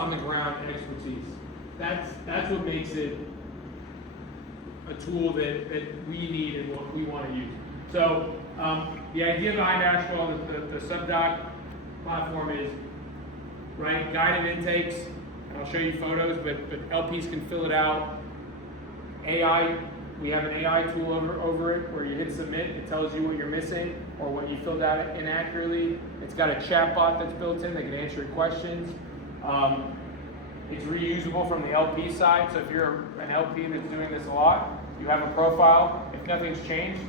on the ground expertise. That's what makes it a tool that we need and what we want to use. So the idea behind Ashwell, the subdoc platform is, right, guided intakes, and I'll show you photos, but LPs can fill it out. AI, we have an AI tool over it where you hit submit, it tells you what you're missing or what you filled out inaccurately. It's got a chat bot that's built in that can answer your questions. It's reusable from the LP side, so if you're an LP that's doing this a lot, you have a profile. If nothing's changed,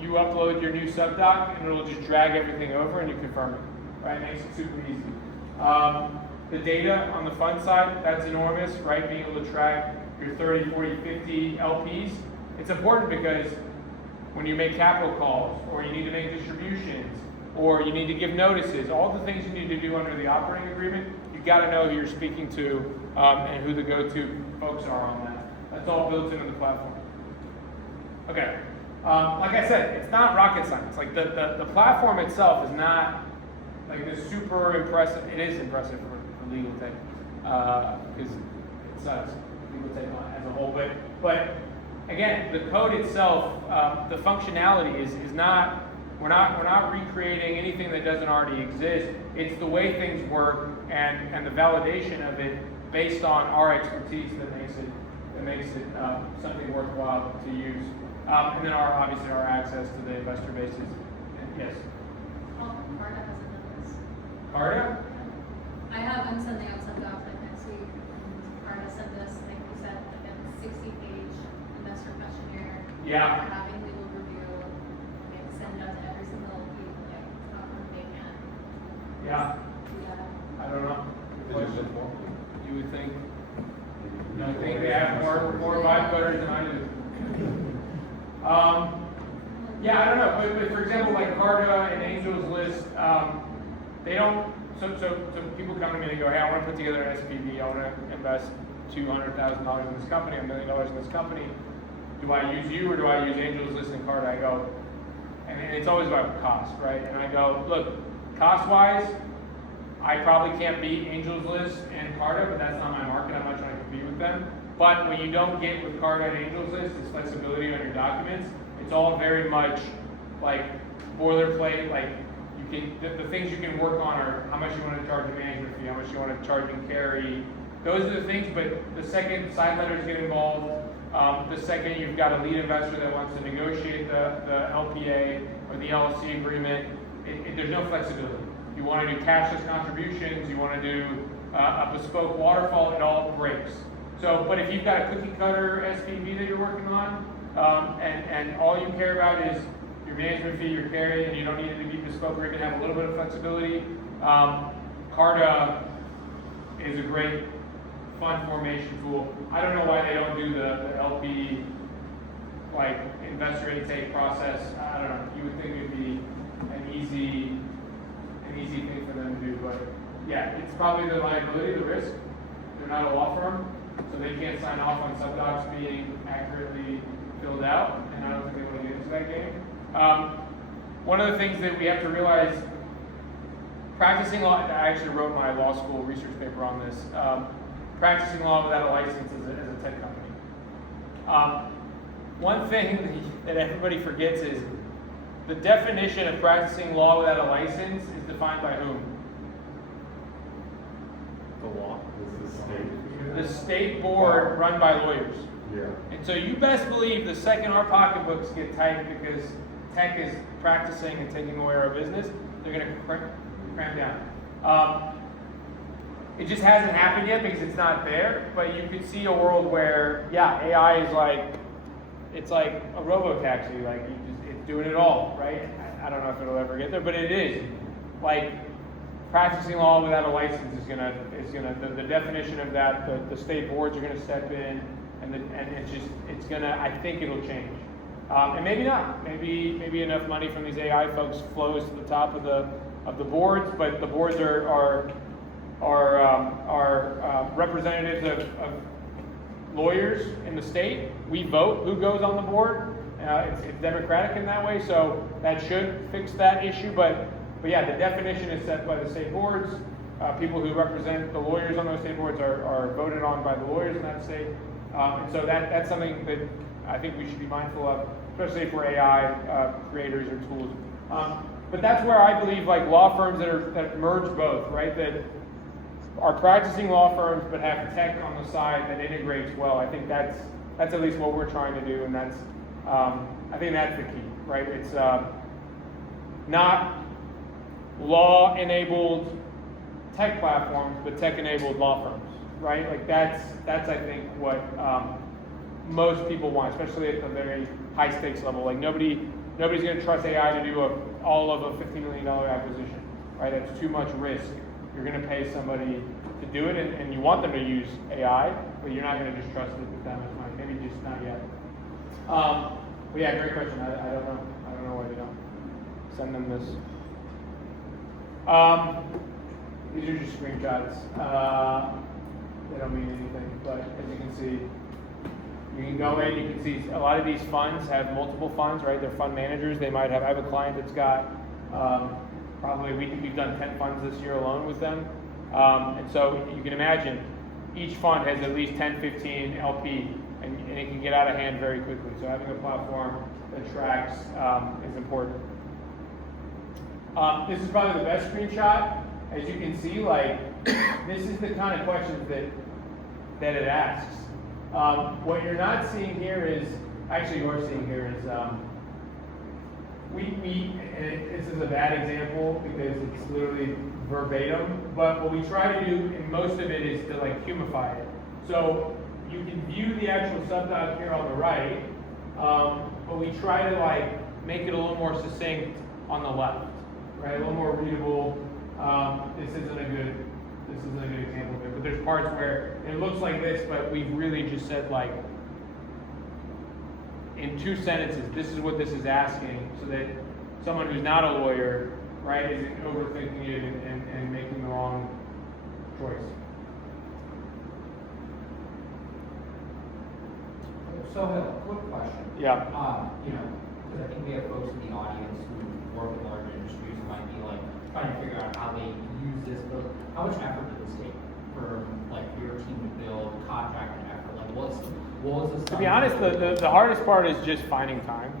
you upload your new subdoc and it'll just drag everything over and you confirm it. Right, it makes it super easy. The data on the fund side, that's enormous, right? Being able to track your 30, 40, 50 LPs. It's important because when you make capital calls, or you need to make distributions, or you need to give notices, all the things you need to do under the operating agreement, you've got to know who you're speaking to and who the go-to folks are on that. That's all built into the platform. Okay, like I said, it's not rocket science. Like the platform itself is not like this super impressive. It is impressive for legal tech because it sucks, legal tech as a whole. But again, the code itself, the functionality is not. We're not recreating anything that doesn't already exist. It's the way things work and the validation of it based on our expertise that makes it something worthwhile to use. And then obviously our access to the investor bases. Yes. Carta hasn't done this. Carta? I'm sending out some docs like next week. And Carta sent us, like we said, like a 60-page investor questionnaire. Yeah. We're having legal review. We have to send it out to every single like however they can. Yeah. Yeah. I don't know. You would think. I think they have more vibe coders than I do. Yeah, I don't know. But for example, like Carta and Angels List, they don't. So people come to me and go, hey, I want to put together an SPV. I want to invest $200,000 in this company, $1 million in this company. Do I use you or do I use Angels List and Carta? I go, and it's always about cost, right? And I go, look, cost-wise, I probably can't beat Angels List and Carta, but that's not my market. I'm not trying to compete with them. But what you don't get with Carta and Angels List is flexibility on your documents. It's all very much like boilerplate. Like you can, the things you can work on are how much you want to charge a management fee, how much you want to charge in carry. Those are the things. But the second side letters get involved, the second you've got a lead investor that wants to negotiate the LPA or the LLC agreement, there's no flexibility. You want to do cashless contributions, you want to do a bespoke waterfall, it all breaks. So, but if you've got a cookie cutter SPV that you're working on, and all you care about is your management fee, your carry, and you don't need it to be bespoke or even have a little bit of flexibility, Carta is a great fund formation tool. I don't know why they don't do the LP like investor intake process. I don't know. You would think it would be an easy thing for them to do, but yeah, it's probably the liability, the risk. They're not a law firm, so they can't sign off on subdocs being accurately filled out, and I don't think they want to get into that game. One of the things that we have to realize, practicing law, I actually wrote my law school research paper on this, practicing law without a license as a tech company. One thing that everybody forgets is the definition of practicing law without a license is defined by whom? The law. This is state. The state board run by lawyers. Yeah. And so you best believe the second our pocketbooks get tight because tech is practicing and taking away our business, they're going to cramp down. It just hasn't happened yet because it's not there, but you could see a world where, yeah, AI is like, it's like a robo-taxi, like it's doing it all, right? I don't know if it'll ever get there, but it is. Like, practicing law without a license is gonna the definition of that, the state boards are gonna step in, and it's gonna, I think it'll change. And maybe not. Maybe enough money from these AI folks flows to the top of the boards, but the boards are representatives of lawyers in the state. We vote who goes on the board. It's democratic in that way, so that should fix that issue. But yeah, the definition is set by the state boards. people who represent the lawyers on those state boards are voted on by the lawyers in that state. And so that's something that I think we should be mindful of, especially for AI creators or tools. But that's where I believe like law firms that merge both, right? That are practicing law firms but have tech on the side that integrates well. I think that's at least what we're trying to do, and that's I think that's the key, right? It's not law-enabled tech platforms, but tech-enabled law firms, right? Like that's I think what most people want, especially at the very high stakes level. Like nobody's going to trust AI to do all of a $50 million acquisition, right? That's too much risk. You're going to pay somebody to do it, and you want them to use AI, but you're not going to just trust it with that much money. Maybe just not yet. But yeah, great question. I don't know. I don't know why they don't send them this. These are just screenshots. They don't mean anything, but as you can see, you can go in, you can see a lot of these funds have multiple funds, right? They're fund managers. They might have, I have a client that's got, probably we've done 10 funds this year alone with them. And so you can imagine each fund has at least 10, 15 LP, and it can get out of hand very quickly. So having a platform that tracks is important. This is probably the best screenshot. As you can see, like, this is the kind of questions that it asks. What you're not seeing here is, actually you're seeing here is, this is a bad example because it's literally verbatim, but what we try to do in most of it is to like humify it. So you can view the actual subdoc here on the right, but we try to like make it a little more succinct on the left, right? A little more readable. This isn't a good example of it, but there's parts where it looks like this, but we've really just said like, in 2 sentences, this is what this is asking, so that someone who's not a lawyer, right, isn't overthinking it and making the wrong choice. So I have a quick question. Yeah. Because I think we have folks in the audience who work in large industries who might be like trying to figure out how they use this, but how much effort does this take for like your team to build, contract and effort? Like what was this? To be honest, the hardest part is just finding time.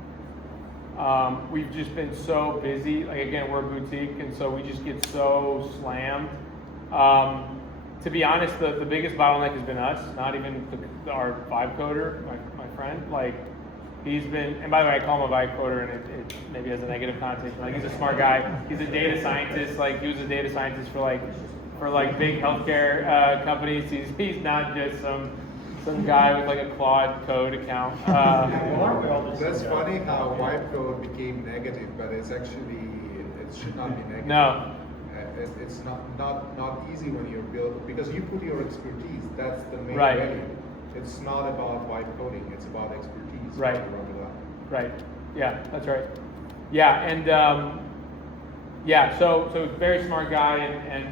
We've just been so busy. Like again, we're a boutique, and so we just get so slammed. To be honest, the biggest bottleneck has been us, not even our vibe coder, my friend. Like he's been, and by the way, I call him a vibe coder, and it maybe has a negative connotation. Like he's a smart guy. He's a data scientist. Like he was a data scientist for big healthcare companies. He's not just some guy with like a Claude code account. That's funny how vibe code became negative, but it should not be negative. No. It's not easy when you're built, because you put your expertise. That's the main Right. value. It's not about vibe coding. It's about expertise. Right. To run it up. Right. Yeah, that's right. Yeah, and so very smart guy, and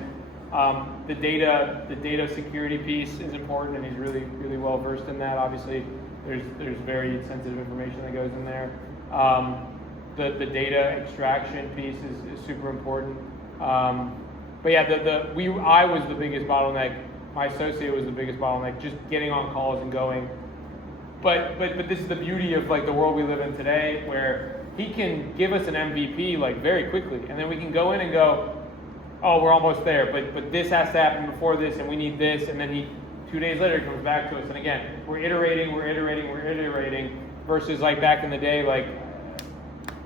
the data security piece is important, and he's really well versed in that. Obviously, there's very sensitive information that goes in there. The data extraction piece is super important. But yeah, I was the biggest bottleneck. My associate was the biggest bottleneck, just getting on calls and going. But this is the beauty of like the world we live in today, where he can give us an MVP like very quickly, and then we can go in and go, oh, we're almost there, but this has to happen before this, and we need this, and then 2 days later he comes back to us, and again, we're iterating, versus like back in the day, like,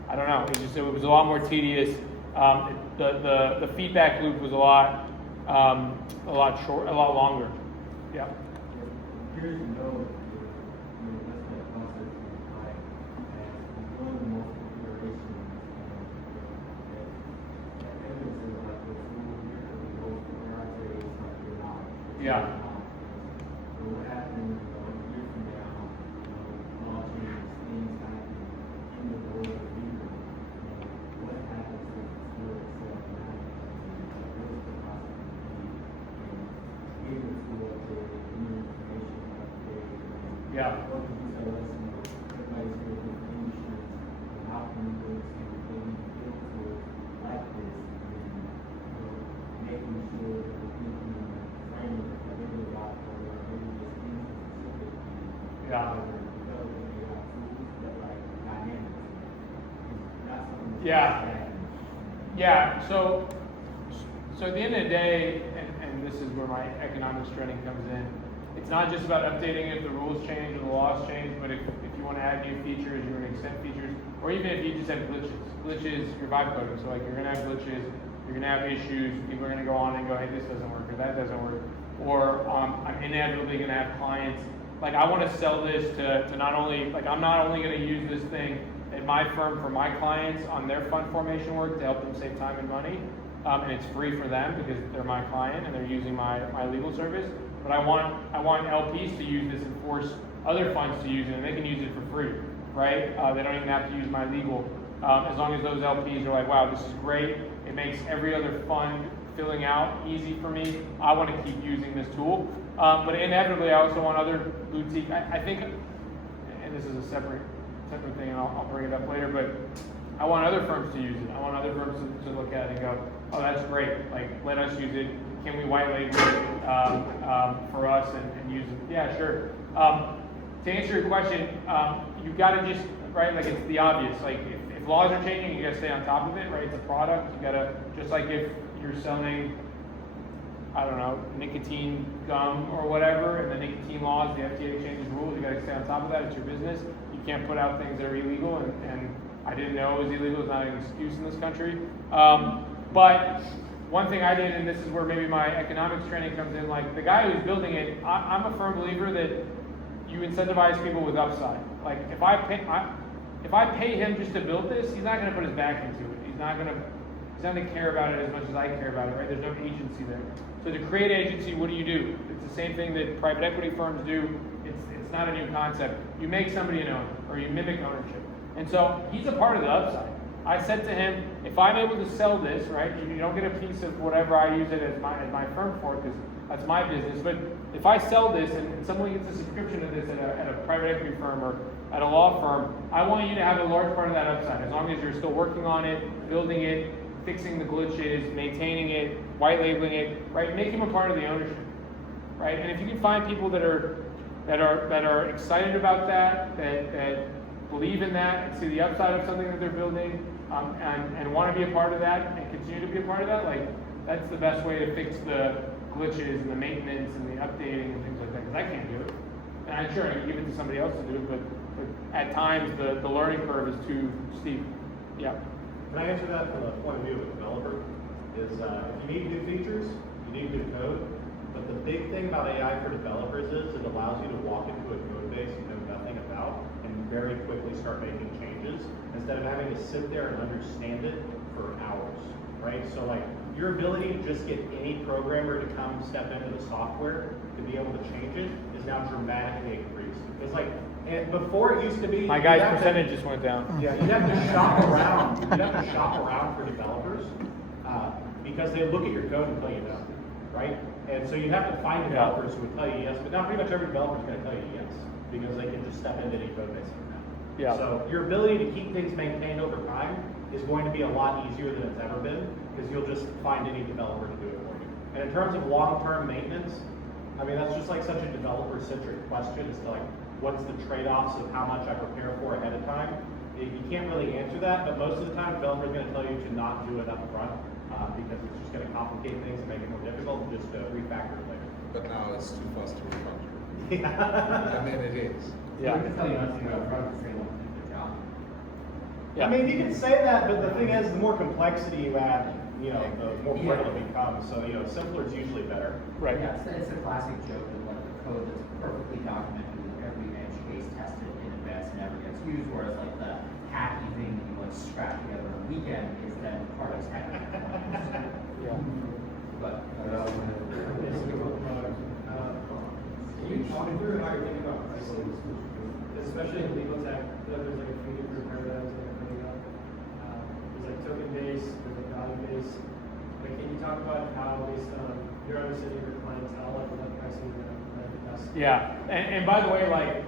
I don't know, it was a lot more tedious. The feedback loop was a lot longer. Yeah. Curious to know your investment process is high, and you're doing multiple iterations, and evidence is like the tool here, the goals where I say it's like you're not. Yeah. So what happens a year from now, launching things happen in the world of people, what happens to the tool itself now? What's the possibility? And able to update new information, update. Yeah. What can you tell us? Everybody's here with industries, and how can we go to maybe build tools like this, and making sure that down. developing AI tools that like dynamics. That's something that's Yeah. lacking. Yeah, so at the end of the day, and this is where my economics training comes in, it's not just about updating if the rules change or the laws change, but if you want to add new features, you want to extend features, or even if you just have glitches. Glitches, you're vibe coding, so like you're going to have glitches, you're going to have issues, people are going to go on and go, hey, this doesn't work, or that doesn't work, or I'm inevitably going to have clients, like I want to sell this to not only, like I'm not only going to use this thing at my firm for my clients on their fund formation work to help them save time and money, and it's free for them because they're my client and they're using my legal service. But I want LPs to use this and force other funds to use it, and they can use it for free, right? They don't even have to use my legal, as long as those LPs are like, wow, this is great. It makes every other fund filling out easy for me. I want to keep using this tool, but inevitably, I also want other boutique. I think, and this is a separate thing, and I'll bring it up later, but I want other firms to use it. I want other firms to look at it and go, oh, that's great. Like, let us use it. Can we white label it for us and use it? Yeah, sure. To answer your question, you got to just, right, like it's the obvious. Like, if laws are changing, you got to stay on top of it, right? It's a product. You got to, just like if you're selling, I don't know, nicotine gum or whatever, and the nicotine laws, the FDA changes rules, you got to stay on top of that. It's your business. You can't put out things that are illegal, and I didn't know it was illegal. It's not an excuse in this country. But one thing I did, and this is where maybe my economics training comes in, like the guy who's building it, I'm a firm believer that you incentivize people with upside. Like if I pay him just to build this, he's not going to put his back into it. He's not going to care about it as much as I care about it, right? There's no agency there. So to create agency, what do? It's the same thing that private equity firms do. It's not a new concept. You make somebody an owner, or you mimic ownership. And so he's a part of the upside. I said to him, if I'm able to sell this, right, you don't get a piece of whatever I use it as my firm for, because that's my business, but if I sell this and someone gets a subscription to this at a private equity firm or at a law firm, I want you to have a large part of that upside, as long as you're still working on it, building it, fixing the glitches, maintaining it, white labeling it, right, make him a part of the ownership, right, and if you can find people that are excited about that believe in that and see the upside of something that they're building, and want to be a part of that and continue to be a part of that, like that's the best way to fix the glitches and the maintenance and the updating and things like that, because I can't do it. And I'm sure I can give it to somebody else to do it, but at times the learning curve is too steep. Yeah. Can I answer that from the point of view of a developer? Is if you need new features, you need new code. But the big thing about AI for developers is it allows you to walk into a code base you know nothing about and very quickly start making changes instead of having to sit there and understand it for hours, right? So like your ability to just get any programmer to come step into the software to be able to change it is now dramatically increased. Because like before it used to be My guy's percentage just went down. Yeah, you'd have to shop around. You'd have to shop around for developers because they look at your code and tell you no, right? And so you have to find developers who would tell you yes, but not pretty much every developer is going to tell you yes because they can just step into any code base now. Yeah. So your ability to keep things maintained over time is going to be a lot easier than it's ever been because you'll just find any developer to do it for you. And in terms of long-term maintenance, I mean that's just like such a developer-centric question as to like what's the trade-offs of how much I prepare for ahead of time. You can't really answer that, but most of the time developers are going to tell you to not do it up front because it's just going to complicate things and make it more difficult and just refactor it later. But now it's too fast to refactor. Yeah. I mean, it is. Yeah. We can tell you not to do it up front because they won't do their job. Yeah. I mean, you can say that, but the thing is, the more complexity you add, the more brittle it becomes. So, simpler is usually better. Right. Yeah, it's a classic joke of like the code that's perfectly documented with every edge case tested in advance never gets used, whereas like the hacky thing that you like scrap together on a weekend is then part of technical deployment. Yeah. But Can you talk me through how you're thinking about pricing, especially in legal tech? There's like a few different paradigms that are coming up. There's like token based, there's like value based. Like, can you talk about how, based on your understanding of your clientele, like what pricing is going to be best? Yeah, and by the way, like,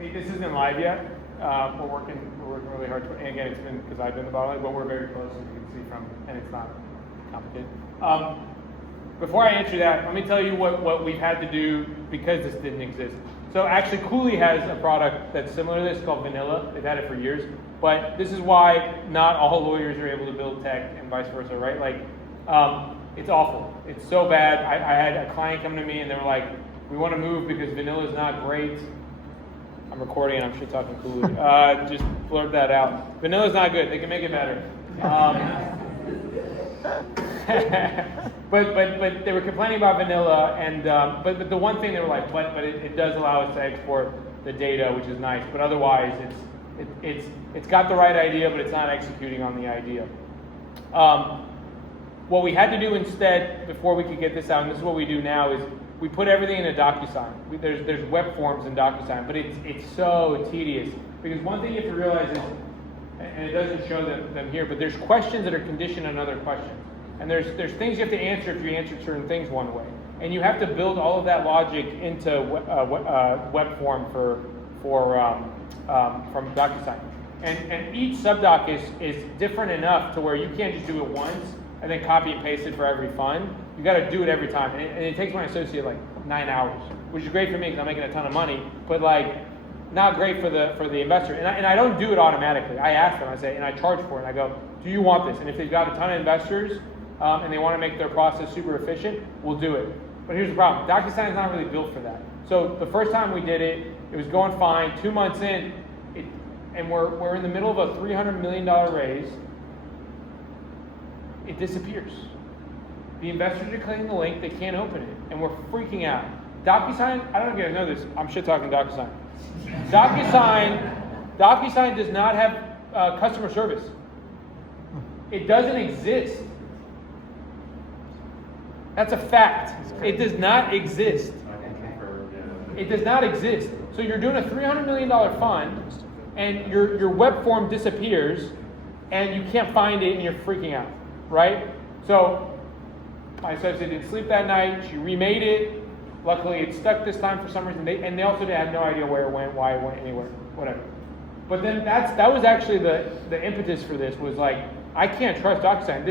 this isn't live yet. We're working really hard. And again, it's been because I've been the bottleneck, but we're very close, as you can see from, and it's not complicated. before I answer that, let me tell you what we've had to do because this didn't exist. So actually, Cooley has a product that's similar to this called Vanilla. They've had it for years, but this is why not all lawyers are able to build tech and vice versa, right? Like, it's awful. It's so bad. I had a client come to me and they were like, "We want to move because Vanilla is not great." I'm recording and I'm shit talking Cooley. Just blurt that out. Vanilla is not good. They can make it better. But they were complaining about Vanilla, and but the one thing they were like, but it does allow us to export the data, which is nice. But otherwise, it's got the right idea, but it's not executing on the idea. What we had to do instead before we could get this out, and this is what we do now, is we put everything in a DocuSign. There's web forms in DocuSign, but it's so tedious because one thing you have to realize is, and it doesn't show them here, but there's questions that are conditioned on other questions. And there's things you have to answer if you answer certain things one way. And you have to build all of that logic into web form from DocuSign. And each subdoc is different enough to where you can't just do it once and then copy and paste it for every fund. You got to do it every time. And it takes my associate like 9 hours, which is great for me because I'm making a ton of money, but like not great for the investor. And I don't do it automatically. I ask them, I say, and I charge for it. And I go, do you want this? And if they've got a ton of investors and they want to make their process super efficient, we'll do it. But here's the problem. DocuSign is not really built for that. So the first time we did it, it was going fine. 2 months in, and we're in the middle of a $300 million raise. It disappears. The investors are clicking the link, they can't open it, and we're freaking out. DocuSign, I don't know if you guys know this, I'm shit talking DocuSign. DocuSign does not have customer service. It doesn't exist. That's a fact. It does not exist. It does not exist. So you're doing a $300 million fund, and your web form disappears, and you can't find it, and you're freaking out, right? So my associate didn't sleep that night. She remade it. Luckily, it stuck this time for some reason. They also had no idea where it went, why it went anywhere, whatever. But then that was actually the impetus for this was like, I can't trust DocuSign.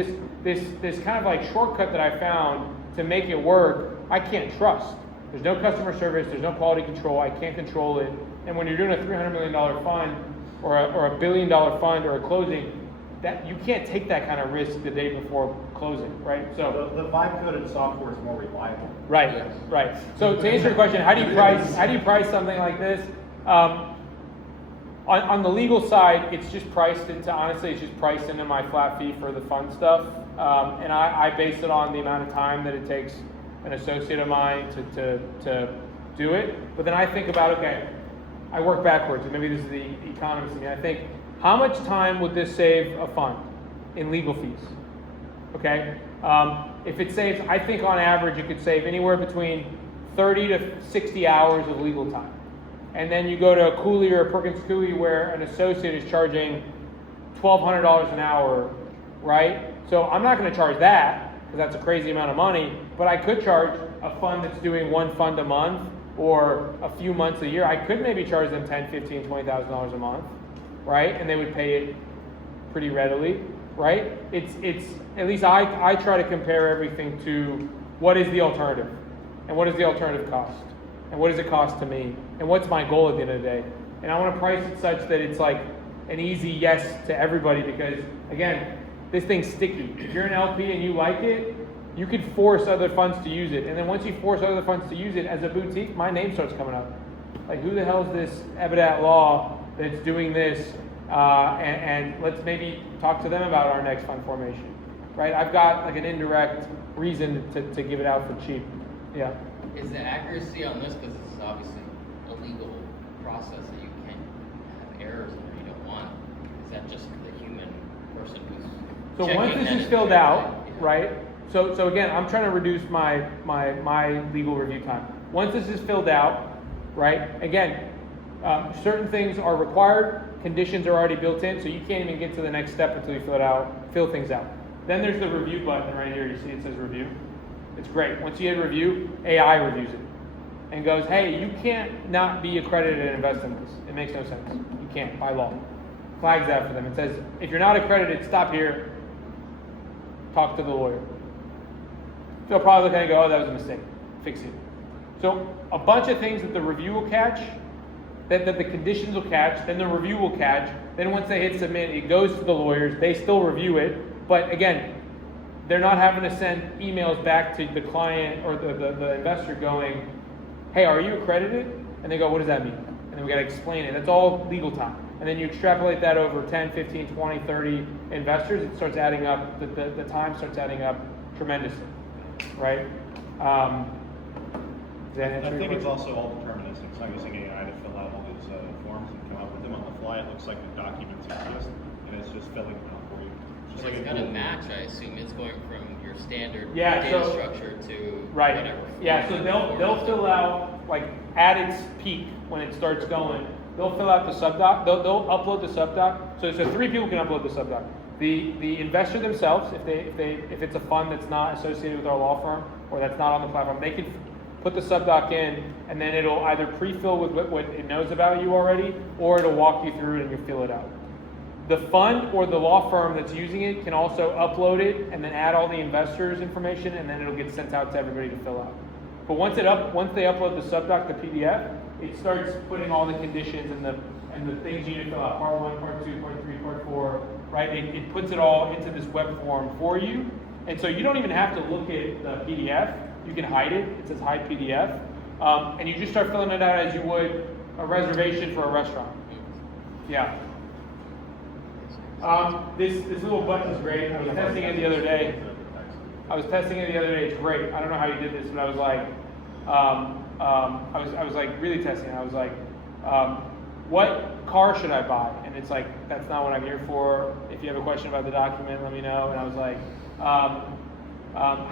This kind of like shortcut that I found to make it work, I can't trust. There's no customer service, there's no quality control, I can't control it. And when you're doing a $300 million fund or a $1 billion fund or a closing, that you can't take that kind of risk the day before closing, right? So the vibe-coded software is more reliable. Right, yes. Right. So to answer your question, how do you price something like this? On the legal side, it's just priced into my flat fee for the fund stuff, and I base it on the amount of time that it takes an associate of mine to do it. But then I think about, okay, I work backwards, and maybe this is the economist in me. I think, how much time would this save a fund in legal fees? Okay, if it saves, I think on average it could save anywhere between 30 to 60 hours of legal time. And then you go to a Cooley or a Perkins Cooley where an associate is charging $1,200 an hour, right? So I'm not going to charge that because that's a crazy amount of money, but I could charge a fund that's doing one fund a month or a few months a year. I could maybe charge them $10,000, $15,000, $20,000 a month, right? And they would pay it pretty readily, right? It's at least I try to compare everything to what is the alternative, and what is the alternative cost, and what does it cost to me, and what's my goal at the end of the day. And I want to price it such that it's like an easy yes to everybody because, again, this thing's sticky. If you're an LP and you like it, you could force other funds to use it. And then once you force other funds to use it, as a boutique, my name starts coming up. Like, who the hell is this EBITDA law that's doing this? And let's maybe talk to them about our next fund formation, right? I've got like an indirect reason to give it out for cheap. Yeah. Is the accuracy on this, because this is obviously a legal process that you can't have errors in or you don't want, is that just the human person who's So checking once this that is it's filled right? out, Yeah. right? So again, I'm trying to reduce my legal review time. Once this is filled out, right? Again, certain things are required, conditions are already built in, so you can't even get to the next step until you fill things out. Then there's the review button right here. You see it says review. It's great. Once you hit review, AI reviews it and goes, hey, you can't not be accredited and invest in this. It makes no sense. You can't by law. Flags that for them. It says, if you're not accredited, stop here. Talk to the lawyer. they'll probably look at it and go, oh, that was a mistake, fix it. So a bunch of things that the review will catch, that the conditions will catch, then the review will catch, then once they hit submit, it goes to the lawyers, they still review it, but again, they're not having to send emails back to the client or the investor going, hey, are you accredited? And they go, what does that mean? And then we gotta explain it. That's all legal time. And then you extrapolate that over 10, 15, 20, 30 investors, it starts adding up, the time starts adding up tremendously, right? Does that answer I your think it's question? also all deterministic. It's not using AI to fill out all these forms and come up with them on the fly. It looks like the documents exist, and it's just filling them out for you. Just But like it's a gonna Google match, I assume, it's going from your standard Yeah, data so- structure to Right. whatever. Yeah, so form they'll it's fill in. out, like, at its peak, when it starts going, they'll fill out the subdoc, they'll upload the subdoc. So 3 people can upload the subdoc. The investor themselves, if it's a fund that's not associated with our law firm, or that's not on the platform, they can put the subdoc in, and then it'll either pre-fill with what it knows about you already, or it'll walk you through it and you fill it out. The fund or the law firm that's using it can also upload it and then add all the investors' information, and then it'll get sent out to everybody to fill out. But once they upload the subdoc to PDF, it starts putting all the conditions and the things you need to fill out, part 1, part 2, part 3, part 4, right? It puts it all into this web form for you, and so you don't even have to look at the PDF. You can hide it. It says hide PDF, and you just start filling it out as you would a reservation for a restaurant. Yeah. This little button is great. I was testing it the other day. It's great. I don't know how you did this, but I was like, I was like really testing it. I was like, what car should I buy? And it's like, that's not what I'm here for. If you have a question about the document, let me know. And I was like, how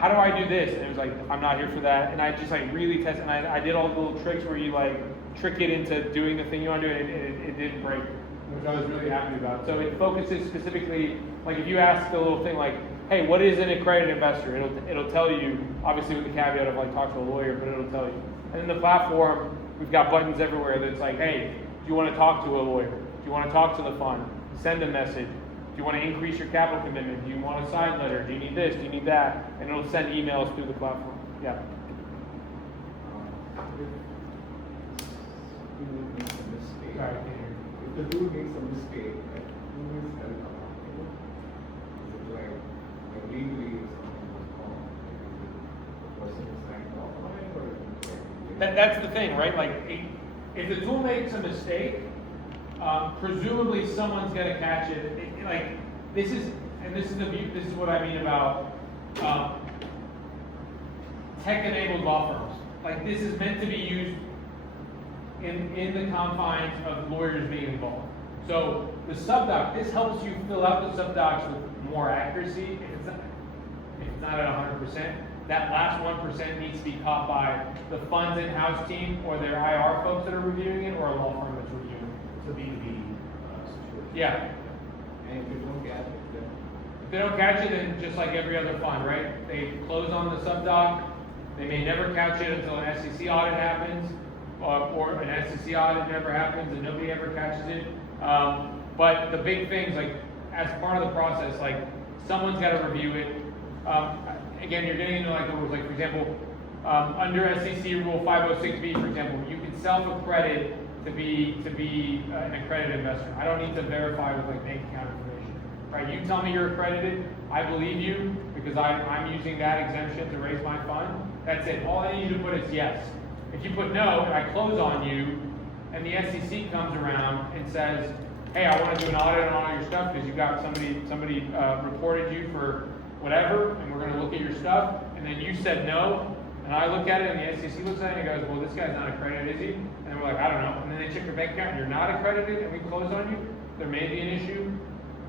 do I do this? And it was like, I'm not here for that. And I just like really tested, and I did all the little tricks where you like trick it into doing the thing you want to do, and it didn't break, which I was really happy about. So it focuses specifically, like if you ask the little thing like, hey, what is an accredited investor? It'll tell you, obviously with the caveat of like talk to a lawyer, but it'll tell you. And in the platform, we've got buttons everywhere that's like, hey, do you want to talk to a lawyer? Do you want to talk to the fund? Send a message. Do you want to increase your capital commitment? Do you want a side letter? Do you need this? Do you need that? And it'll send emails through the platform. Yeah. Sorry, I can't hear you. If the dude makes a mistake, like, who is held accountable? Is it like legally something was wrong? Is it the person who signed off on it, or is it like? That's the thing, right? Like, if the tool makes a mistake, presumably someone's gonna catch it. Like, this is what I mean about tech-enabled law firms. Like, this is meant to be used in the confines of lawyers being involved. So the subdoc, this helps you fill out the subdocs with more accuracy. If it's not at 100%, that last 1% needs to be caught by the fund's in-house team or their IR folks that are reviewing it, or a law firm that's reviewing it. It's a B2B situation. Yeah. And if you don't get it, then If they don't catch it, then just like every other fund, right? They close on the subdoc. They may never catch it until an SEC audit happens, or an SEC audit never happens and nobody ever catches it. But the big things, like as part of the process, like someone's got to review it. Again, you're getting into like the rules. Like for example, under SEC Rule 506B, for example, you can self-accredit to be an accredited investor. I don't need to verify with like bank account information, right? You tell me you're accredited, I believe you because I'm using that exemption to raise my fund. That's it. All I need you to put is yes. If you put no and I close on you, and the SEC comes around and says, hey, I want to do an audit on all your stuff because you got somebody reported you for whatever, and we're going to look at your stuff, and then you said no, and I look at it, and the SEC looks at it, and goes, well, this guy's not accredited, is he? And then we're like, I don't know. And then they check your bank account, and you're not accredited, and we close on you. There may be an issue.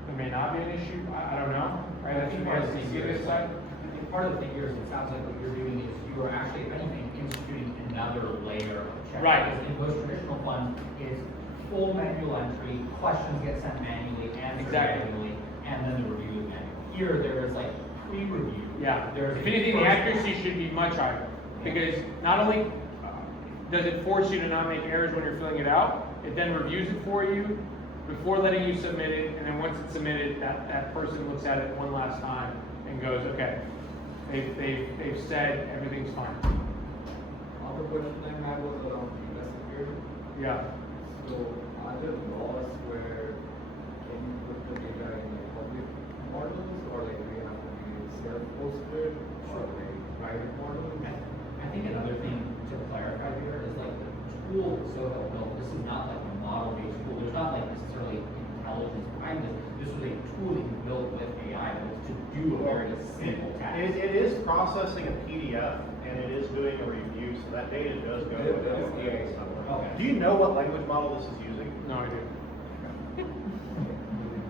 There may not be an issue. I don't know. Right? That's from the SEC this side. I think part of the thing here is it sounds like what you're doing is you are actually, if anything, instituting another layer of check. Right. Because in most traditional funds, it's full manual entry, questions get sent manually, answered Exactly. manually, and then the review is manual. Here, there is like pre-review. Yeah. There's If a anything, the first- accuracy should be much higher because not only does it force you to not make errors when you're filling it out, it then reviews it for you before letting you submit it, and then once it's submitted, that person looks at it one last time and goes, okay. they've said everything's fine. Other question I had was around data security. Yeah. So are there laws where can you put the data in like public models or like we have to be self-hosted or like private models? I think another thing to clarify here is like the tool that Soho built, this is not like a model-based tool, there's not like necessarily intelligence behind this. This was a tool that you built with AI, but it's to do a very simple task. It is processing a PDF and it is doing a review, so that data does go There- to there is AI AI. somewhere. Okay. Do you know what language model this is using? No idea.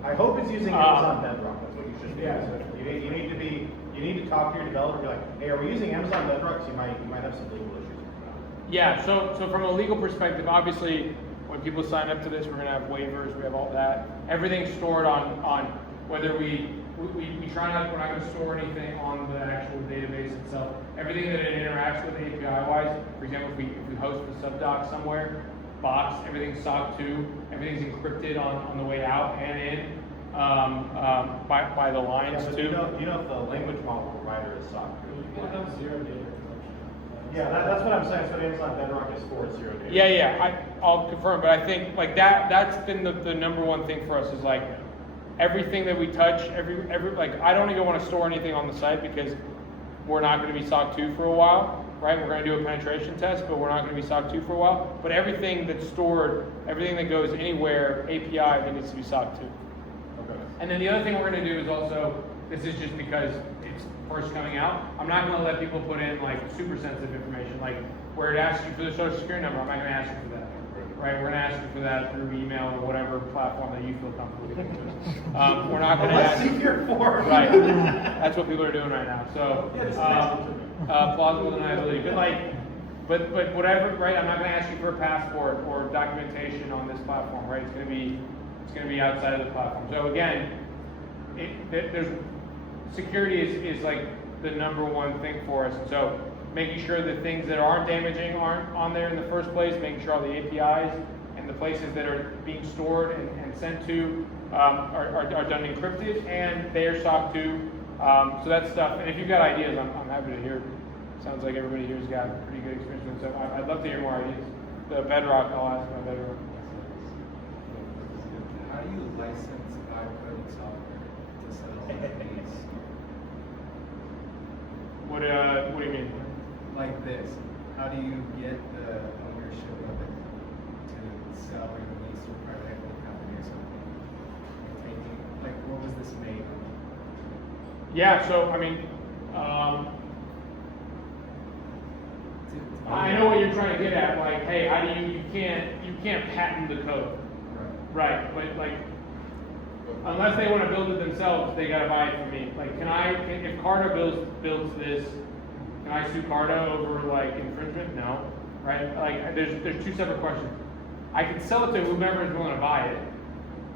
I hope it's using Amazon Bedrock, that's what you should be Yeah. using. You need to talk to your developer, be like, hey, are we using Amazon Bedrock? So you might have some legal issues with that. Yeah, so from a legal perspective, obviously, when people sign up to this, we're gonna have waivers, we have all that. Everything's stored on whether we try not, we're not gonna store anything on the actual database itself. Everything that it interacts with API-wise, for example, if we host a subdoc somewhere, box, everything's SOC 2, everything's encrypted on the way out and in, by the Yeah, lines but too. do you know if the language model provider is SOC You can have zero data collection. Yeah, that's what I'm saying, that's what Amazon Bedrock is for, it's zero data. Yeah, I'll confirm, but I think like that's been the number one thing for us is like everything that we touch, every like I don't even want to store anything on the site because we're not going to be SOC 2 for a while, right? We're going to do a penetration test, but we're not going to be SOC 2 for a while. But everything that's stored, everything that goes anywhere API, it needs to be SOC 2. Okay. And then the other thing we're going to do is also, this is just because it's first coming out, I'm not going to let people put in like super sensitive information, like where it asks you for the social security number, I'm not going to ask you for that. Right, we're going to ask you for that through email or whatever platform that you feel comfortable giving to us. We're not going to Let's ask. see your form. Right, that's what people are doing right now, so, plausible deniability, but whatever, right, I'm not gonna ask you for a passport or documentation on this platform, right, it's gonna be outside of the platform, so again, security is like the number one thing for us, so making sure that things that aren't damaging aren't on there in the first place, making sure all the APIs and the places that are being stored and sent to are done encrypted and they are SOC 2. So that's stuff. And if you've got ideas, I'm happy to hear. Sounds like everybody here's got pretty good experience with it. So I'd love to hear more ideas. The Bedrock, I'll ask about Bedrock. How do you license card coding software to sell these? What do you mean? Like this, how do you get the ownership of it to sell or release to a private equity company or something? Like, what was this made of? Yeah, so I mean, I know what you're trying to get at. Like, hey, how do you can't patent the code, right? But like, unless they want to build it themselves, they gotta buy it from me. Like, if Carta builds this, can I sue Carta over like infringement? No, right? Like, there's two separate questions. I can sell it to whomever is willing to buy it.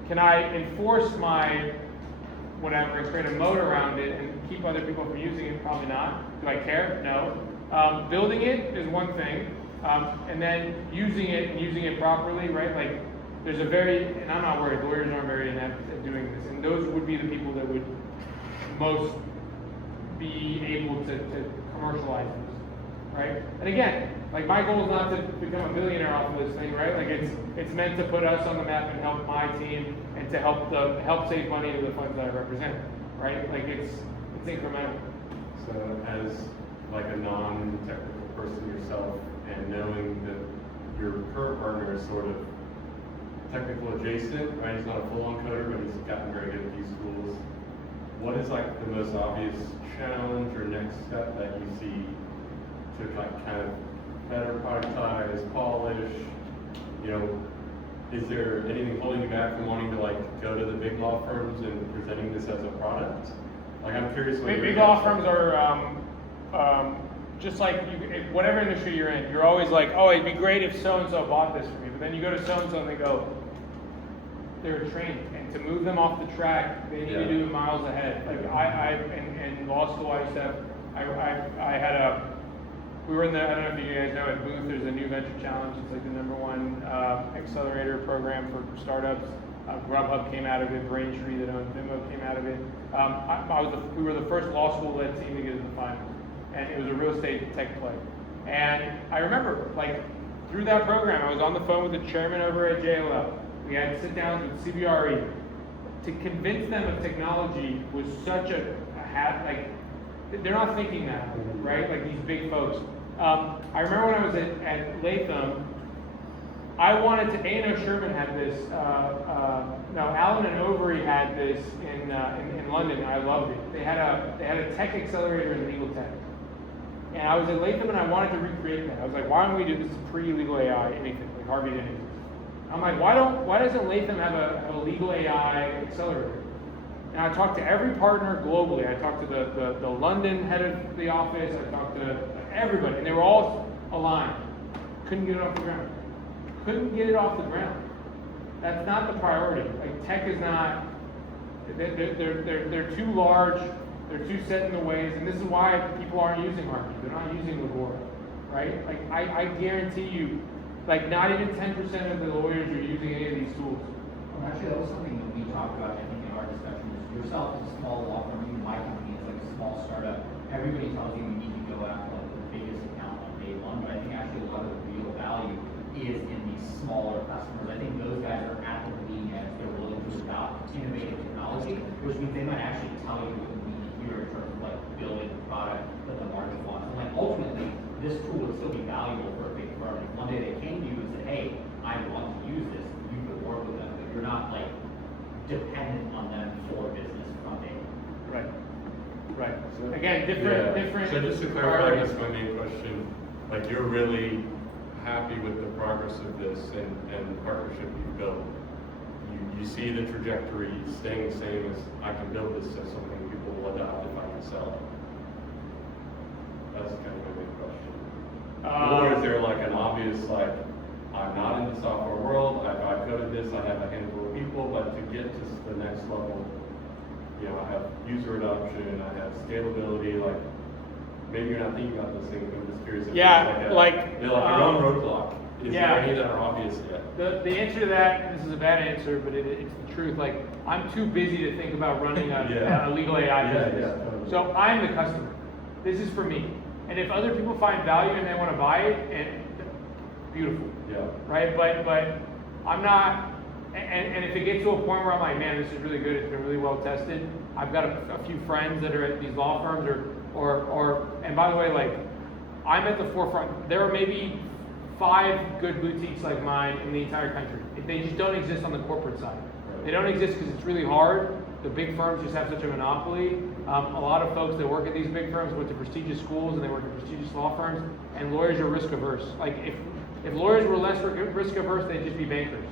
Can I enforce my whatever and create a moat around it and keep other people from using it? Probably not. Do I care? No. Building it is one thing, and then using it properly, right? Like, there's and I'm not worried, lawyers aren't very inept at doing this, and those would be the people that would most be able to commercialize this, right? And again, like, my goal is not to become a billionaire off of this thing, right? Like, it's meant to put us on the map and help my team and to help save money to the funds that I represent, right? Like, it's incremental. So as like a non-technical person yourself and knowing that your current partner is sort of technical adjacent, right? He's not a full-on coder, but he's gotten very good at these tools. What is like the most obvious challenge or next step that you see to like kind of better productize, polish? You know, is there anything holding you back from wanting to like go to the big law firms and presenting this as a product? Like, I'm curious what Big law firms are just like whatever industry you're in. You're always like, oh, it'd be great if so and so bought this for me. But then you go to so and so and they go, they're trained, and to move them off the track, they need to do it miles ahead. Like in law school, I used to have, we were in the, I don't know if you guys know, at Booth, there's a new venture challenge. It's like the #1 accelerator program for startups. Grubhub came out of it, Braintree that owned Venmo came out of it. We were the first law school-led team to get to the finals, and it was a real estate tech play. And I remember, like, through that program, I was on the phone with the chairman over at JLL. We had sit-downs with CBRE. To convince them of technology was such a like, they're not thinking that, right? Like these big folks. I remember when I was at Latham, I wanted to, A&O Sherman had this, Allen and Overy had this in London, and I loved it. They had a tech accelerator in legal tech. And I was at Latham and I wanted to recreate that. I was like, why don't we do this pre-legal AI, anything, like Harvey didn't exist. I'm like, why doesn't Latham have a legal AI accelerator? And I talked to every partner globally. I talked to the London head of the office, I talked to everybody, and they were all aligned. Couldn't get it off the ground. Couldn't get it off the ground. That's not the priority. Like tech is not, they're too large, they're too set in the ways, and this is why people aren't using Harvey. They're not using Labora, right? Like I guarantee you, like not even 10% of the lawyers are using any of these tools. Well, actually, that was something that we talked about, I think, in our discussion. Yourself as a small law firm, even my company is like a small startup. Everybody tells you you need to go after like the biggest account on day one, but I think actually a lot of the real value is in these smaller customers. I think those guys are at the leading edge. They're willing to adopt innovative technology, which means they might actually tell you what you need to hear in terms of like building the product that the market wants. And like ultimately, this tool would still be valuable for a big firm. If one day they came to you and said, hey, I want to use this, you could work with them, but you're not like dependent on them for business from day one. Right. Again, different. So just to clarify, that's my main question. Like you're really happy with the progress of this and the partnership you've built. You see the trajectory staying the same as I can build this as something people will adopt if I can sell it. That's kind of my main question. Or is there like an obvious, like, I'm not in the software world, I've coded this, I have a handful of people, but to get to the next level, you know, I have user adoption, I have scalability, like, maybe you're not thinking about those things, but I'm just curious if Yeah, there's like your own roadblock. Is there any that are obvious yet? The answer to that, and this is a bad answer, but it's the truth, like, I'm too busy to think about running a legal AI business. Totally. So I'm the customer. This is for me. And if other people find value and they want to buy it, and beautiful. Yeah. Right? But I'm not, and if it gets to a point where I'm like, man, this is really good, it's been really well tested, I've got a few friends that are at these law firms or and by the way, like, I'm at the forefront. There are maybe 5 good boutiques like mine in the entire country. They just don't exist on the corporate side. They don't exist because it's really hard. The big firms just have such a monopoly. A lot of folks that work at these big firms went to prestigious schools and they work at prestigious law firms, and lawyers are risk averse. Like if lawyers were less risk averse, they'd just be bankers,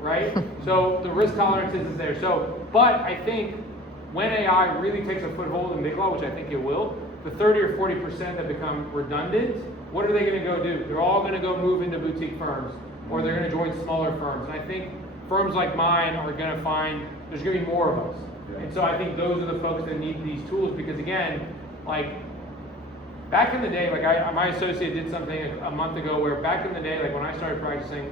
right? So the risk tolerance isn't there. So, but I think when AI really takes a foothold in big law, which I think it will, the 30 or 40% that become redundant, what are they going to go do? They're all going to go move into boutique firms, or they're going to join smaller firms. And I think firms like mine are going to find there's going to be more of us. Yeah. And so I think those are the folks that need these tools because, again, like back in the day, like my associate did something a month ago where back in the day, like when I started practicing,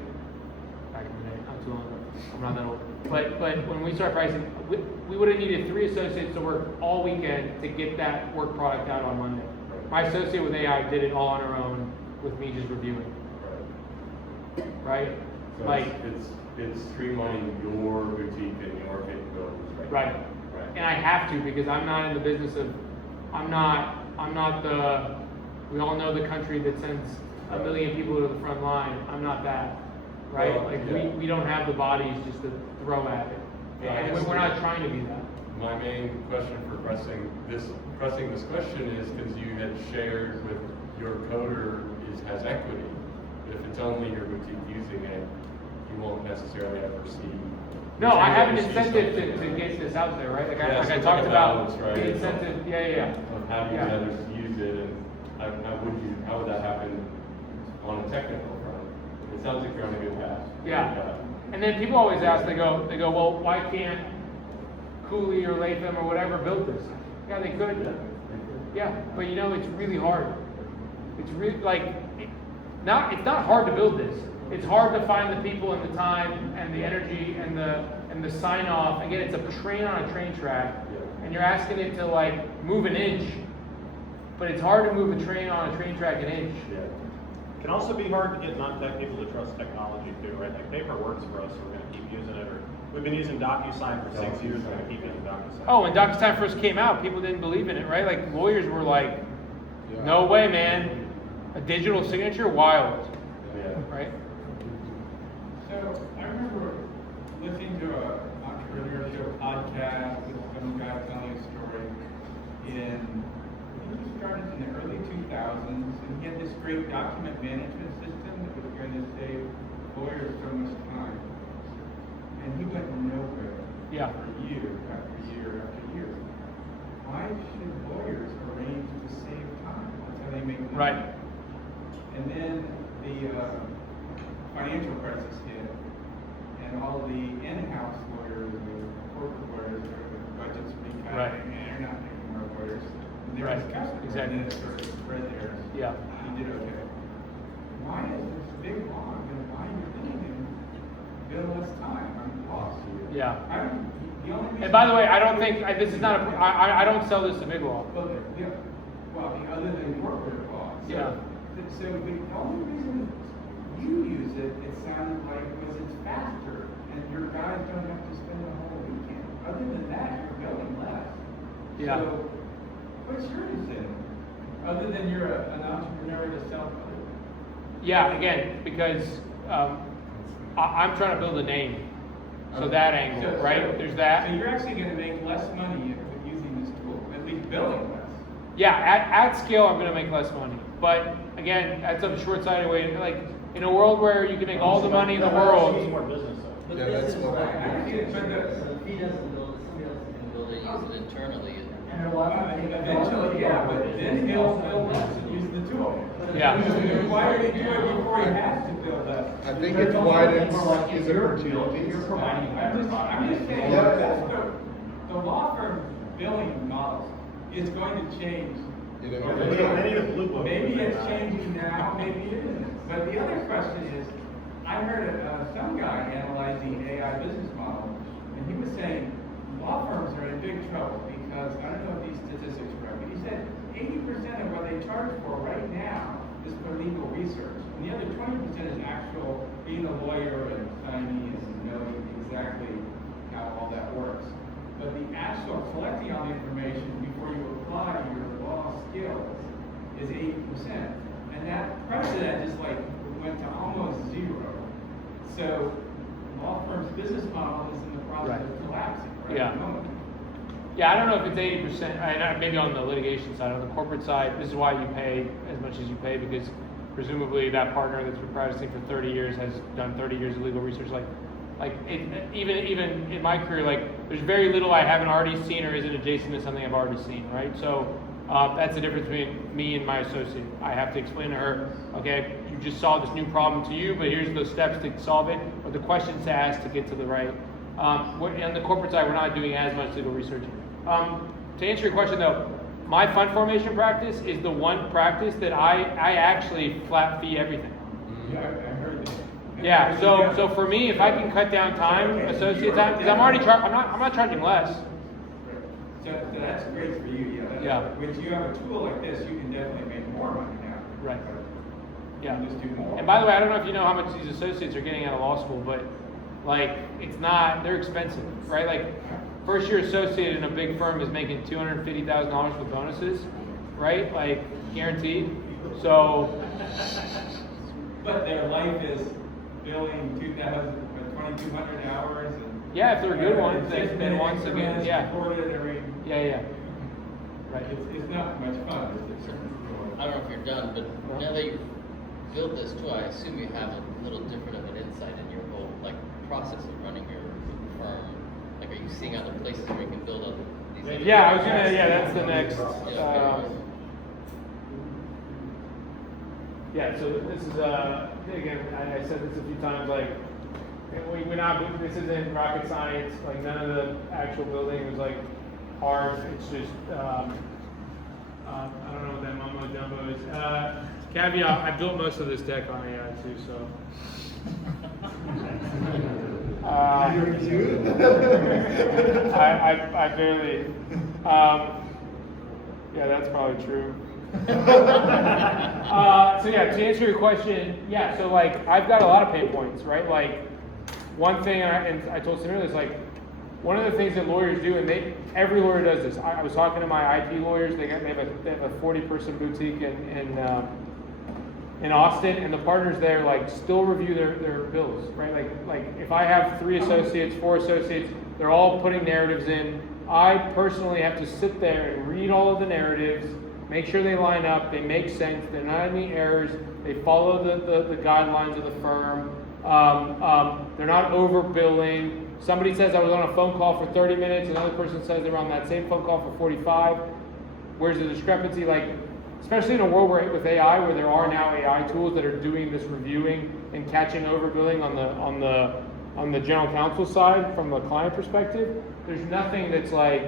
back in the day, not too long ago, I'm not that old, but when we started practicing, we would have needed 3 associates to work all weekend to get that work product out on Monday. My associate with AI did it all on her own with me just reviewing. Right? So like it's streamlining your boutique and your capabilities, right? Right. And I have to because I'm not in the business of, I'm not the, we all know the country that sends 1 million people to the front line. I'm not that, right? Well, we don't have the bodies just to throw at it. And we're not trying to be that. My main question for pressing this question is because you had shared with your coder has equity. If it's only your boutique using it, you won't necessarily ever see. No, I have an incentive to get this out there, right? Like I talked about the incentive. Yeah. Of how do you others use it, and how would that happen on a technical front? It sounds like you're on a good path. Yeah. And then people always ask, they go, well, why can't Cooley or Latham or whatever build this? Yeah, they could. Yeah, but it's really hard. It's really it's not hard to build this. It's hard to find the people and the time and the energy and the sign off. Again, it's a train on a train track. and you're asking it to like move an inch, but it's hard to move a train on a train track an inch. Yeah. It can also be hard to get non-tech people to trust technology too, right? Like paper works for us, so we're gonna keep using it, or we've been using DocuSign for 6 years, we're gonna keep using DocuSign. Oh, when DocuSign first came out, people didn't believe in it, right? Like lawyers were like, no way, man. A digital signature, wild, Yeah. right? So I remember listening to a entrepreneur show podcast with some guy telling a story, and he started in the early 2000s, and he had this great document management system that was going to save lawyers so much time. And he went nowhere Yeah. for year after year after year. Why should lawyers arrange to save time? That's how they make money. Right. And then the financial crisis hit, and all the in-house lawyers, the corporate lawyers, their budgets being cut, Right. and they're not making more lawyers. And they're Right. his customers, Exactly. and then it sort of spread there. Yeah. He did okay. Why is this big law going to buy your thing and bill less time? I'm lost. Yeah. The only reason. And by the way, I don't think, this is not I don't sell this to Big Law. Well, other than corporate law. Yeah. So the only reason you use it, it sounded like, was it's faster, and your guys don't have to spend the whole weekend. Other than that, you're billing less. Yeah. So, what's your incentive? Other than you're an entrepreneur to sell other. Yeah, again, because I'm trying to build a name. So that angle, right? There's that. So you're actually gonna make less money with using this tool, at least billing less. Yeah, at scale, I'm gonna make less money. But again, that's a short-sighted way. Like in a world where you can make all the money in the Needs world. more business though. Yeah, that's what I see it, but I'm. if he doesn't build it, somebody else is gonna build They it. use it internally. eventually, yeah, but then he'll bill less and use the tool. Yeah. Why did he do it before he has to bill less? I think it widens his You're opportunities. providing. I'm just saying, Yeah. that's the law firm billing model is going to change. You know, They need a blue book. Maybe it's changing now, maybe it isn't. But the other question is, I heard some guy analyzing AI business model, and he was saying law firms are in big trouble because, I don't know if these statistics are right, but he said 80% of what they charge for right now is for legal research. And the other 20% is actual being a lawyer and signing and knowing exactly how all that works. But the actual collecting all the information before you apply your law skills is 80%. And that precedent just like went to almost zero. So law firm's business model is in the process of collapsing right Yeah. at the moment. Yeah, I don't know if it's 80%, maybe on the litigation side. On the corporate side, this is why you pay as much as you pay, because presumably that partner that's been practicing for 30 years has done 30 years of legal research. Even in my career, like there's very little I haven't already seen or isn't adjacent to something I've already seen, right? So that's the difference between me and my associate. I have to explain to her, okay, you just saw this new problem to you, but here's the steps to solve it, or the questions to ask to get to the right. On the corporate side, we're not doing as much legal research. To answer your question though, my fund formation practice is the one practice that I actually flat fee everything. Yeah, I heard that. Yeah, so for me, if I can cut down time, associate time, because I'm not charging less. So that's great for you, yeah. Yeah. When you have a tool like this, you can definitely make more money now. Right. You Yeah. can just do more. And by the way, I don't know if you know how much these associates are getting out of law school, but like they're expensive, right? Like first year associate in a big firm is making $250,000 with bonuses, right? Like guaranteed. So But their life is billing 2,200 hours and. yeah, if they're a good ones, It's they just spend once again. increments Yeah. Recorded every. Yeah. Right. It's not much fun, is it? I don't know if you're done, but now that you've built this too, I assume you have a little different of an insight in your whole process of running your firm. Like, are you seeing other places where you can build up these? Yeah, that's the next. Yeah, so this is again, I said this a few times, like this isn't rocket science, like none of the actual building was like hard, it's just I don't know what that mumbo jumbo is. Caveat, I built most of this deck on AI too, so. I barely, Yeah, that's probably true. So yeah, to answer your question, yeah, so like I've got a lot of pain points, right? Like one thing, and I told Samir, is like one of the things that lawyers do, and every lawyer does this. I was talking to my IP lawyers. They have a 40-person boutique in Austin, and the partners there like still review their bills, right? Like if I have 3 associates, 4 associates, they're all putting narratives in. I personally have to sit there and read all of the narratives, make sure they line up, they make sense, they're not any errors, they follow the guidelines of the firm, they're not overbilling. Somebody says I was on a phone call for 30 minutes, another person says they were on that same phone call for 45. Where's the discrepancy? Like, especially in a world with AI, where there are now AI tools that are doing this reviewing and catching overbilling on the general counsel side from the client perspective, there's nothing that's like,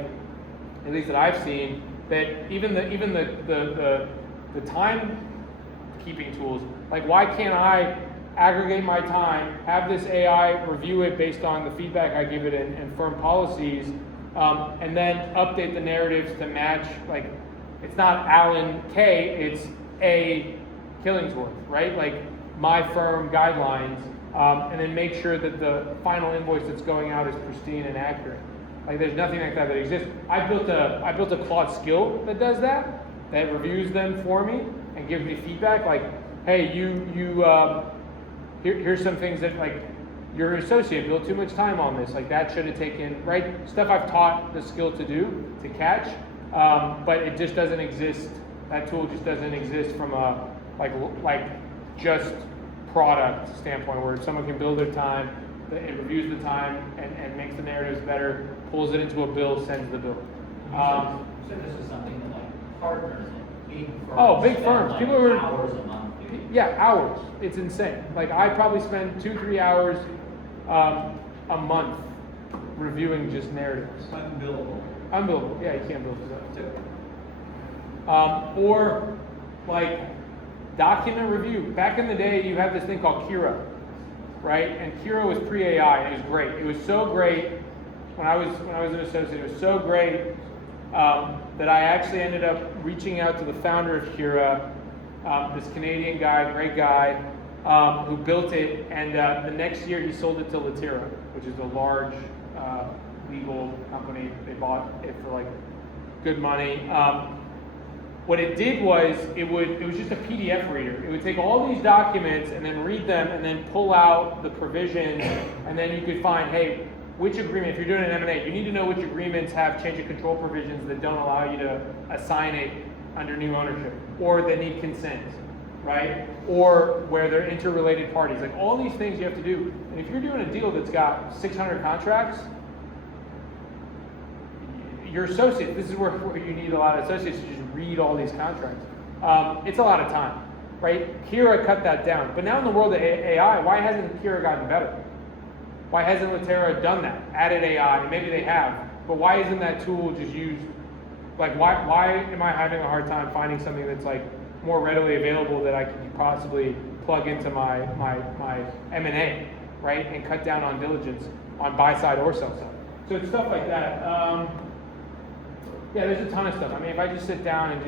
at least that I've seen, that even the timekeeping tools, like why can't I aggregate my time, have this AI review it based on the feedback I give it and firm policies, and then update the narratives to match, like, it's not Alan K, it's A Killingsworth, right? Like my firm guidelines, and then make sure that the final invoice that's going out is pristine and accurate. Like there's nothing like that exists. I built a Claude skill that does that reviews them for me and gives me feedback. Like, hey, here's some things that like your associate built too much time on this. Like that should have taken, right? Stuff I've taught the skill to do, to catch, but it just doesn't exist. That tool just doesn't exist from a like just product standpoint where someone can build their time, it reviews the time and makes the narratives better, pulls it into a bill, sends the bill. You said this is something that like partners and big firms. Oh, big spend, firms. like, People are hours a month doing. Yeah, hours. It's insane. Like I probably spend 2-3 hours a month reviewing just narratives. Unbillable. Unbillable. Yeah, you can't bill for that. Or like document review. Back in the day, you had this thing called Kira, right? And Kira was pre-AI, and it was great. It was so great when I was an associate. It was so great that I actually ended up reaching out to the founder of Kira, this Canadian guy, great guy, who built it. And the next year, he sold it to Latera, which is a large legal company. They bought it for like good money. What it did was it was just a PDF reader. It would take all these documents and then read them and then pull out the provisions, and then you could find, hey, which agreement, if you're doing an M&A, you need to know which agreements have change of control provisions that don't allow you to assign it under new ownership, or that need consent, right? Or where they're interrelated parties. Like all these things you have to do. And if you're doing a deal that's got 600 contracts, your associate, this is where you need a lot of associates to just read all these contracts. It's a lot of time, right? Kira cut that down. But now in the world of AI, why hasn't Kira gotten better? Why hasn't Latera done that? Added AI, and maybe they have, but why isn't that tool just used? Like why am I having a hard time finding something that's like more readily available that I can possibly plug into my M&A, right? And cut down on diligence on buy side or sell side. So it's stuff like that. Yeah, there's a ton of stuff. I mean, if I just sit down and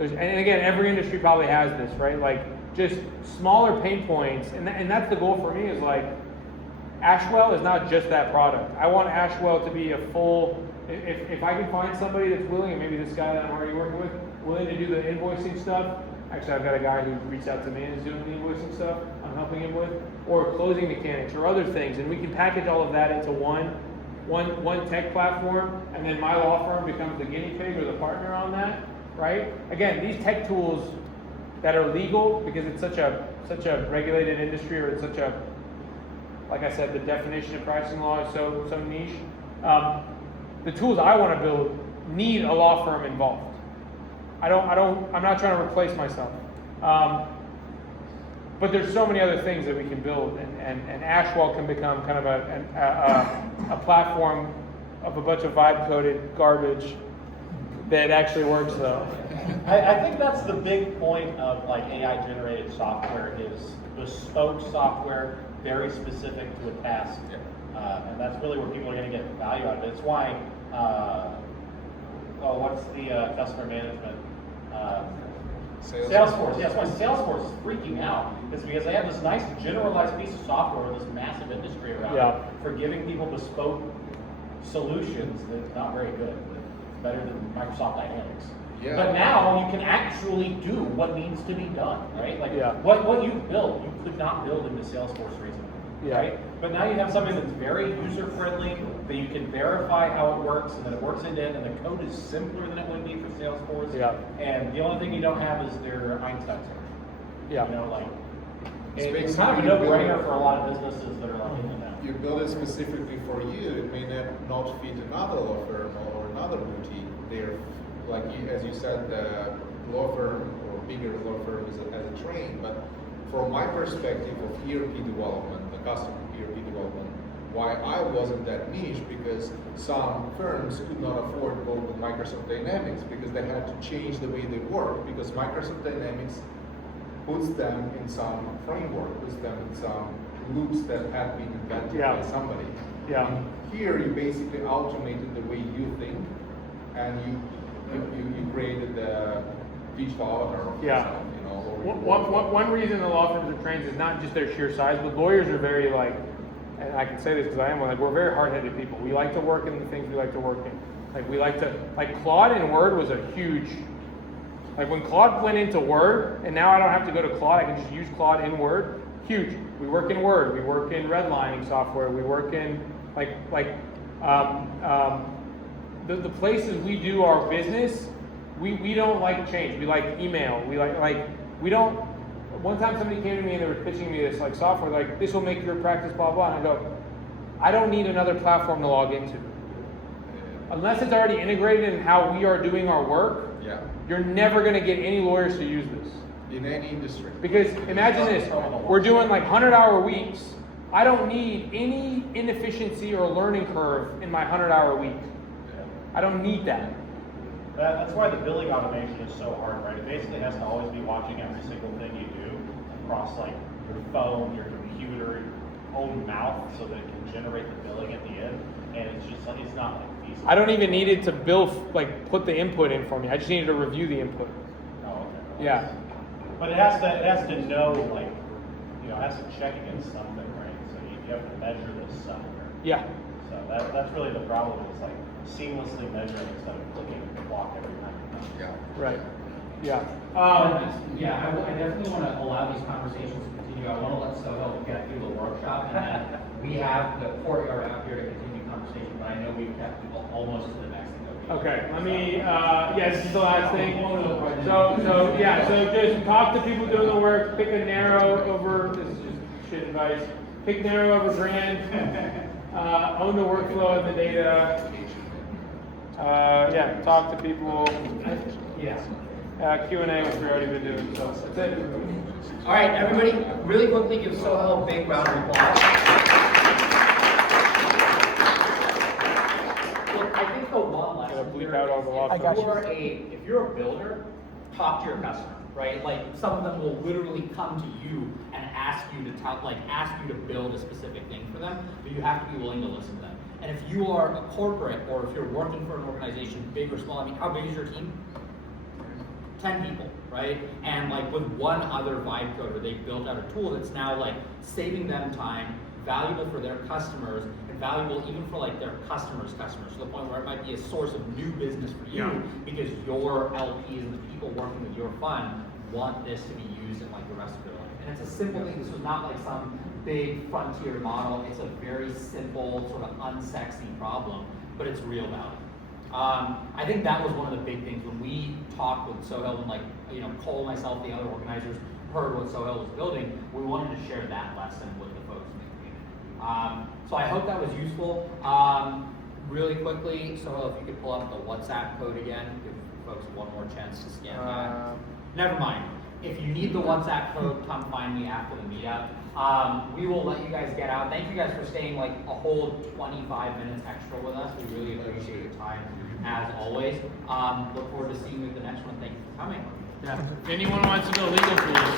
and again, every industry probably has this, right? Like just smaller pain points, and that's the goal for me is like, Ashwell is not just that product. I want Ashwell to be a full, if I can find somebody that's willing, and maybe this guy that I'm already working with, willing to do the invoicing stuff. Actually, I've got a guy who reached out to me and is doing the invoicing stuff I'm helping him with, or closing mechanics or other things, and we can package all of that into one tech platform, and then my law firm becomes the guinea pig or the partner on that, right? Again, these tech tools that are legal, because it's such a regulated industry, or it's such a, like I said, the definition of pricing law is so niche. The tools I want to build need a law firm involved. I'm not trying to replace myself. But there's so many other things that we can build, and Ashwell can become kind of a platform of a bunch of vibe-coded garbage that actually works though. I think that's the big point of like AI-generated software is bespoke software, very specific to a task, and that's really where people are going to get value out of it. It's why what's the customer management? Salesforce. Salesforce. Yes, why Salesforce is freaking out is because they have this nice generalized piece of software with this massive industry around it for giving people bespoke solutions that's not very good. It's better than Microsoft Dynamics. Yeah. But now you can actually do what needs to be done, right? Like what you built, you could not build into Salesforce recently, right? But now you have something that's very user friendly, that you can verify how it works, and that it works end to end, and the code is simpler than it would be for Salesforce. And the only thing you don't have is their Einstein search. You know, like it's kind of a no-brainer for a lot of businesses that are like into that. You build it specifically for you, it may not fit another law firm or another boutique. They're, like as you said, the law firm or bigger law firm has a train, but from my perspective of ERP development, the custom ERP development, why I wasn't that niche, because some firms could not afford to go with Microsoft Dynamics because they had to change the way they work, because Microsoft Dynamics puts them in some framework, puts them in some loops that had been invented by somebody. And here you basically automated the way you think, and you created the digital avatar of yourself, you know. One reason the law firms are trained is not just their sheer size, but lawyers are very like, and I can say this because I am one, like we're very hard-headed people. We like to work in the things we like to work in. Like we like to, like Claude in Word was a huge, like when Claude went into Word, and now I don't have to go to Claude, I can just use Claude in Word, huge. We work in Word, we work in redlining software, we work in the places we do our business, we don't like change. We like email. We don't. One time somebody came to me and they were pitching me this like software, like this will make your practice blah blah. And I go, I don't need another platform to log into. Unless it's already integrated in how we are doing our work, you're never going to get any lawyers to use this. In any industry. Because imagine this, we're doing like 100-hour weeks. I don't need any inefficiency or learning curve in my 100-hour week. I don't need that. That's why the billing automation is so hard, right? It basically has to always be watching every single thing you do across like your phone, your computer, your own mouth, so that it can generate the billing at the end. And it's just like, it's not like feasible. I don't even need it to put the input in for me. I just needed to review the input. Oh, okay. Yeah. But it has to know, like, you know, it has to check against something, right? So you have to measure this somewhere. Yeah. So that's really the problem. It's like seamlessly measuring instead of clicking the clock every time. Right. Yeah. I definitely want to allow these conversations to continue. I want to let Sohel get through the workshop, and then we have the courtyard out here to continue conversation. But I know we've kept people almost to the next thing. Okay. Let me. This is the last thing. So just talk to people doing the work. Pick a narrow over. This is just shit advice. Pick narrow over grand. Own the workflow and the data. Talk to people. Q&A, which we've already been doing, so that's it. All right, everybody, really quickly give Sohel a big round of applause. Look, I think the one lesson Bleep here out all the law is if you're a builder, talk to your customer, right? Like some of them will literally come to you and ask you to build a specific thing for them, but you have to be willing to listen to them. And if you are a corporate or if you're working for an organization, big or small, I mean, how big is your team? 10 people, right? And like with one other vibe coder, they built out a tool that's now like saving them time, valuable for their customers, and valuable even for like their customers' customers, to the point where it might be a source of new business for you because your LPs and the people working with your fund want this to be used in like the rest of their life. And it's a simple thing. This was not like some big frontier model. It's a very simple, sort of unsexy problem, but it's real value. I think that was one of the big things when we talked with Sohel and Cole, myself, the other organizers heard what Sohel was building. We wanted to share that lesson with the folks in the community. So I hope that was useful. Really quickly, Sohel, if you could pull up the WhatsApp code again, give folks one more chance to scan that. Never mind. If you need the WhatsApp code, come find me after the meetup. We will let you guys get out. Thank you guys for staying like a whole 25 minutes extra with us. We really appreciate your time, as always. Look forward to seeing you at the next one. Thank you for coming. If anyone wants to go legal, please.